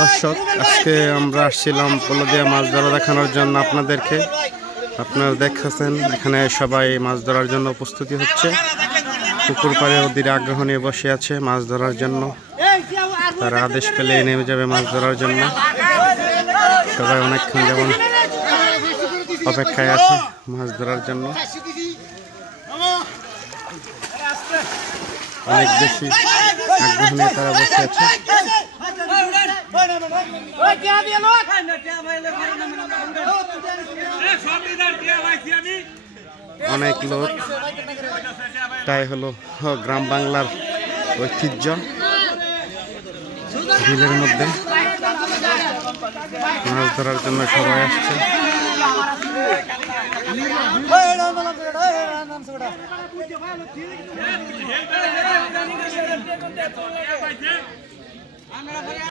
দর্শক আজকে আমরা আসছিলাম পলদিয়া মাছ ধরা দেখানোর জন্য আপনাদেরকে। আপনারা দেখছেন এখানে সবাই মাছ ধরার জন্য প্রস্তুতি হচ্ছে। পুকুর পাড়ে ওদের আগ্রহ নিয়ে বসে আছে মাছ ধরার জন্য। তারা আদেশ পেলে নেমে যাবে মাছ ধরার জন্য। সবাই অনেকক্ষণ যেমন অপেক্ষায় আছে মাছ ধরার জন্য। অনেক বেশি আগ্রহ নিয়ে তারা বসে আছে। অনেক লোক, তাই হলো গ্রাম বাংলার ঐতিহ্য। বিলের মধ্যে মাছ ধরার জন্য সবাই আসছে।